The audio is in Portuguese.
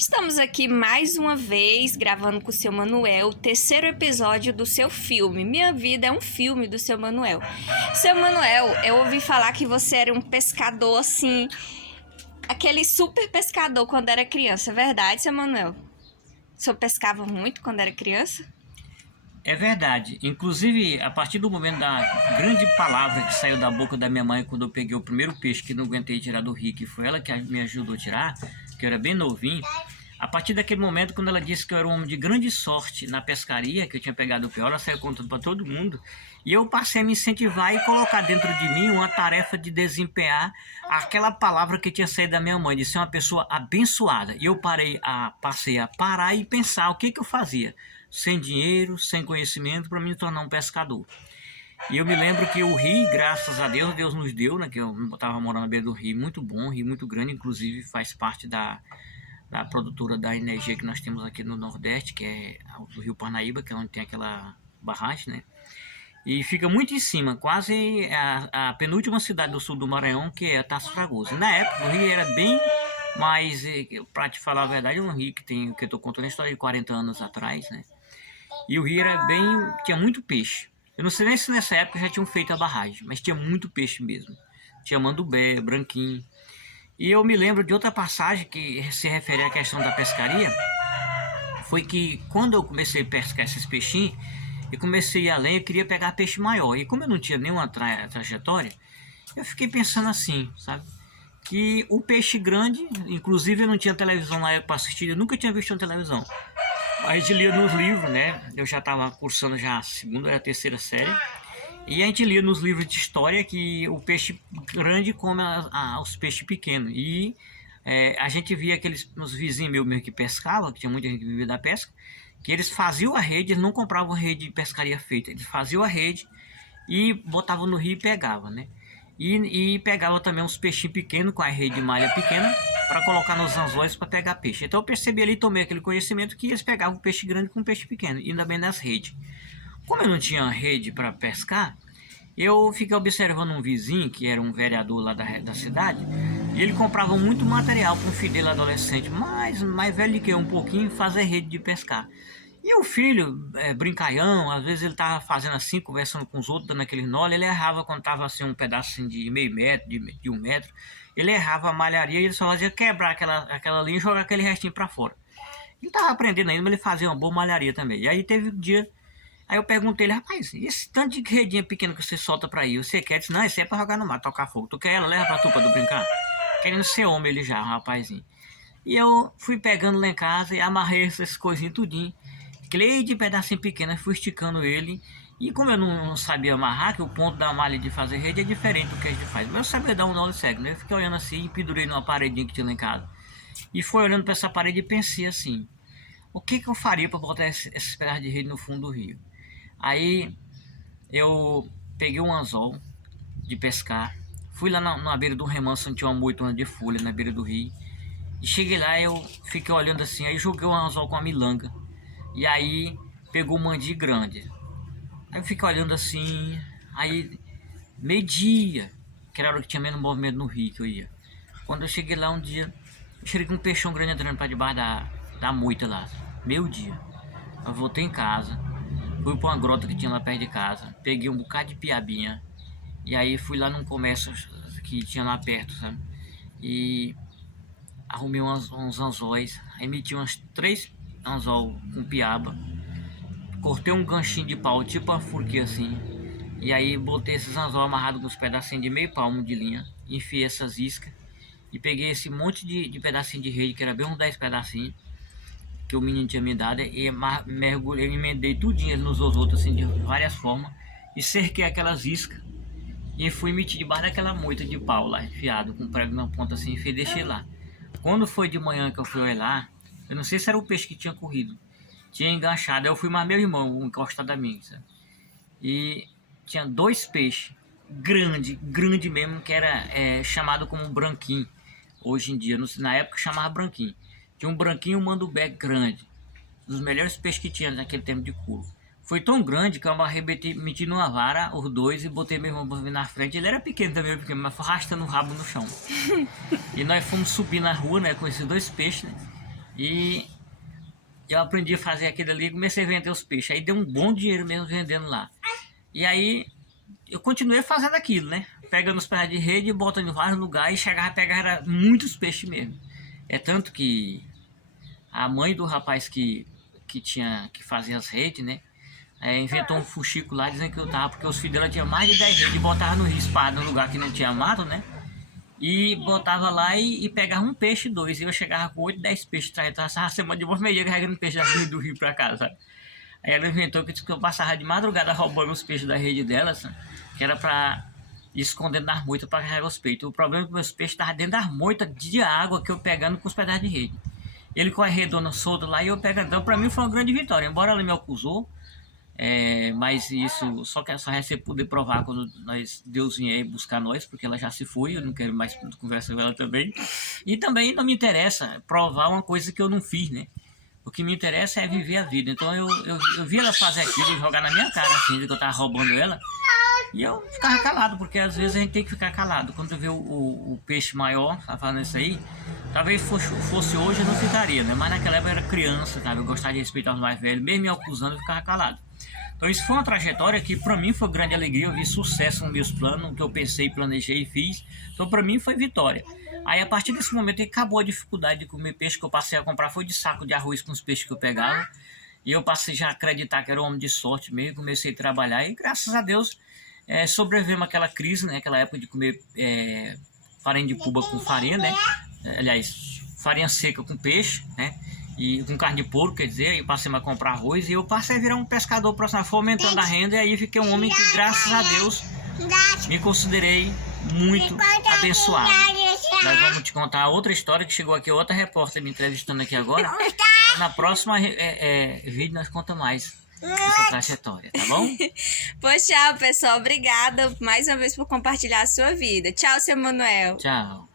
Estamos aqui mais uma vez gravando com o seu Manuel, o terceiro episódio do seu filme. Minha Vida é um filme do seu Manuel. Seu Manuel, eu ouvi falar que você era um pescador assim, aquele super pescador quando era criança. É verdade, seu Manuel? O senhor pescava muito quando era criança? É verdade. Inclusive, a partir do momento da grande palavra que saiu da boca da minha mãe quando eu peguei o primeiro peixe que não aguentei tirar do rio, que foi ela que me ajudou a tirar, que eu era bem novinho, a partir daquele momento, quando ela disse que eu era um homem de grande sorte na pescaria, que eu tinha pegado o pior, ela saiu contando para todo mundo, e eu passei a me incentivar e colocar dentro de mim uma tarefa de desempenhar aquela palavra que tinha saído da minha mãe, de ser uma pessoa abençoada. E eu passei a parar e pensar o que eu fazia, sem dinheiro, sem conhecimento, para me tornar um pescador. E eu me lembro que o rio, graças a Deus, Deus nos deu, né, que eu estava morando na beira do rio, muito bom, rio muito grande, inclusive faz parte da produtora da energia que nós temos aqui no Nordeste, que é o Rio Parnaíba, que é onde tem aquela barragem, né? E fica muito em cima, quase a penúltima cidade do sul do Maranhão, que é Taça Fragoso. Na época, o rio era bem mais, para te falar a verdade, um rio que eu estou contando a história de 40 anos atrás, né? E o rio era tinha muito peixe. Eu não sei nem se nessa época já tinham feito a barragem, mas tinha muito peixe mesmo. Tinha mandubé, branquinho. E eu me lembro de outra passagem que se refere à questão da pescaria, foi que quando eu comecei a pescar esses peixinhos, eu comecei a ir além, eu queria pegar peixe maior. E como eu não tinha nenhuma trajetória, eu fiquei pensando assim, sabe? Que o peixe grande, inclusive eu não tinha televisão na época para assistir, eu nunca tinha visto uma televisão. A gente lia nos livros, né? Eu já estava cursando já a segunda e a terceira série. E a gente lia nos livros de história que o peixe grande come os peixes pequenos. E a gente via uns vizinhos meus que pescavam, que tinha muita gente que vivia da pesca, que eles faziam a rede, eles não compravam rede de pescaria feita. Eles faziam a rede e botavam no rio e pegavam, né? E pegavam também uns peixinhos pequenos com a rede de malha pequena para colocar nos anzóis para pegar peixe. Então eu percebi ali, tomei aquele conhecimento que eles pegavam peixe grande com peixe pequeno, ainda bem nas redes. Como eu não tinha rede para pescar, eu fiquei observando um vizinho, que era um vereador lá da cidade, e ele comprava muito material para um filho dele adolescente, mais velho do que eu um pouquinho, fazer rede de pescar. E o filho, brincalhão, às vezes ele estava fazendo assim, conversando com os outros, dando aquele nó, ele errava quando estava assim um pedacinho de meio metro, de 1 metro, ele errava a malharia e ele só fazia quebrar aquela linha e jogar aquele restinho para fora. Ele estava aprendendo ainda, mas ele fazia uma boa malharia também. E aí teve um dia. Aí eu perguntei ele, rapaz, esse tanto de redinha pequena que você solta pra ir, você quer? Ele disse, não, esse é pra jogar no mar, tocar fogo. Tu quer ela? Leva pra tu brincar. Querendo ser homem ele já, rapazinho. E eu fui pegando lá em casa e amarrei essas coisinhas tudinho. Clei de pedacinho pequeno, fui esticando ele. E como eu não sabia amarrar, que o ponto da malha de fazer rede é diferente do que a gente faz. Mas eu sabia dar um nó cego, né? Eu fiquei olhando assim e pendurei numa paredinha que tinha lá em casa. E fui olhando pra essa parede e pensei assim, o que eu faria pra botar esses pedaços de rede no fundo do rio? Aí eu peguei um anzol de pescar, fui lá na beira do remanso onde tinha uma moitona de folha na beira do rio. E cheguei lá, eu fiquei olhando assim, aí joguei o anzol com a milanga. E aí pegou um mandi grande. Aí eu fiquei olhando assim, aí meio-dia, que era a hora que tinha menos movimento no rio que eu ia. Quando eu cheguei lá um dia, eu cheguei com um peixão grande entrando para debaixo da moita lá, meio-dia. Eu voltei em casa. Fui pra uma grota que tinha lá perto de casa, peguei um bocado de piabinha, e aí fui lá num comércio que tinha lá perto, sabe? E arrumei uns anzóis, aí meti umas 3 anzol com piaba, cortei um ganchinho de pau, tipo uma furquia assim, e aí botei esses anzóis amarrados com uns pedacinhos de meio palmo de linha, enfiei essas iscas, e peguei esse monte de pedacinho de rede, que era bem uns 10 pedacinhos, que o menino tinha me dado, e mergulhei, emendei tudinho nos outros assim, de várias formas, e cerquei aquelas iscas e fui meter debaixo daquela moita de pau lá, enfiado, com prego na ponta assim, e deixei lá. Quando foi de manhã que eu fui olhar, eu não sei se era o peixe que tinha corrido, tinha enganchado, eu fui mais meu irmão, encostado a mim, sabe? E tinha 2 peixes, grande mesmo, que era chamado como branquinho, hoje em dia, na época chamava branquinho. Tinha um branquinho e um mandubé grande. Um dos melhores peixes que tinha naquele tempo de couro. Foi tão grande que eu arrebentei, meti numa vara os dois e botei meu irmão na frente. Ele era pequeno também, mas foi arrastando o rabo no chão. E nós fomos subir na rua, né, com esses 2 peixes, né? E eu aprendi a fazer aquilo ali e comecei a vender os peixes. Aí deu um bom dinheiro mesmo vendendo lá. E aí eu continuei fazendo aquilo, né? Pegando os pedaços de rede e botando em vários lugares e chegava a pegar muitos peixes mesmo. É tanto que a mãe do rapaz que fazia as redes, né? Inventou um fuxico lá dizendo que eu tava, porque os filhos dela tinham mais de 10 redes e botava no rispado no lugar que não tinha mato, né? E botava lá e pegava um peixe, dois. E eu chegava com 8, 10 peixes atrás. Então, essa semana de meio dia carregando peixe do rio pra casa, sabe? Aí ela inventou que disse que eu passava de madrugada roubando os peixes da rede dela, sabe? Que era pra esconder nas moitas pra carregar os peixes. O problema é que meus peixes estavam dentro das moitas de água que eu pegando com os pedaços de rede. Ele com a redonda solta lá e eu pegando. Então, pra mim foi uma grande vitória. Embora ela me acusou, mas isso só resta poder provar quando Deus vier buscar nós, porque ela já se foi, eu não quero mais conversar com ela também. E também não me interessa provar uma coisa que eu não fiz, né? O que me interessa é viver a vida. Então eu vi ela fazer aquilo, jogar na minha cara, assim, que eu tava roubando ela. E eu ficava calado, porque às vezes a gente tem que ficar calado. Quando eu ver o peixe maior, tá falando isso aí, talvez fosse hoje eu não ficaria, né? Mas naquela época eu era criança, sabe? Eu gostava de respeitar os mais velhos, mesmo me acusando, eu ficava calado. Então isso foi uma trajetória que para mim foi grande alegria, eu vi sucesso nos meus planos, o que eu pensei, planejei e fiz. Então para mim foi vitória. Aí a partir desse momento acabou a dificuldade de comer peixe, que eu passei a comprar foi de saco de arroz com os peixes que eu pegava. E eu passei já a acreditar que era um homem de sorte mesmo, comecei a trabalhar e graças a Deus sobrevivemos àquela crise, né? Aquela época de comer farinha de cuba com farinha, né? Aliás, farinha seca com peixe, né? E com carne de porco, quer dizer, eu passei a comprar arroz e eu passei a virar um pescador profissional, fomentando a renda, e aí fiquei um homem que, graças a Deus, me considerei muito abençoado. Nós vamos te contar outra história que chegou aqui, outra repórter me entrevistando aqui agora. Na próxima vídeo nós contamos mais essa trajetória, tá bom? Pois tchau, pessoal. Obrigada mais uma vez por compartilhar a sua vida. Tchau, seu Manuel. Tchau.